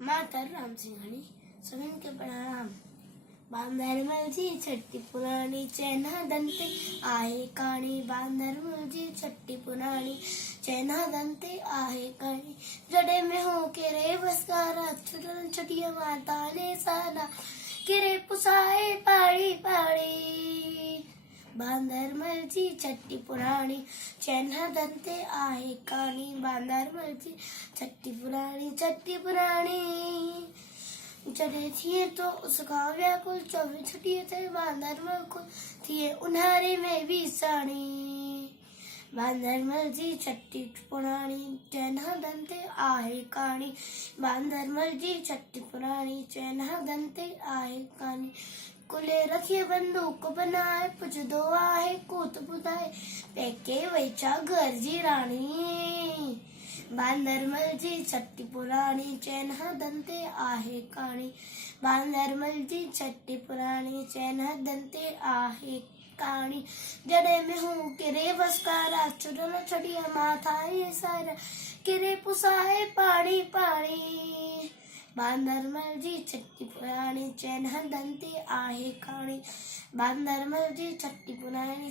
माता राम सिंहानी सभी के प्रणाम। बांदर मलजी छट्टी पुरानी चैना दंते आहे काणी। बांदर मलजी छट्टी पुरानी चैना दंते आहे काणी। जड़े में हो के रे बसकारा छुटन छटिया माता ने साना के रे पुसाए पाड़ी पाड़ी। बांदर मलजी छट्टी पुरानी चैना दंते आहे काणी। बांदर मलजी छट्टी पुरानी चढ़े थिए तो उसका व्याकुल 24 छुट्टिए थे बांदर मलकुल थिए उन्हारे में भी साणी। बांदर मलजी छट्टी पुरानी चैना दंते आहे काणी। बांदर मलजी छट्टी पुरानी चैना दंते आहे काणी। कुले रखिए बंदूक बनाए पुछ दो आहे कूत बुधाए पेके वैचा गरजी राणी। बांदर मलजी छट्टी पुरानी चैना दंते आहे काणी। बांदर मलजी छट्टी पुरानी चैना दंते आहे काणी। जड़े में हूँ किरे बसकारा चुटन छटिया माथा ये सारा किरे पुसाए पाड़ी पाड़ी। बांदर मलजी छट्टी पुरानी चैना दंते आहे काणी। बांदर मलजी छट्टी पुरानी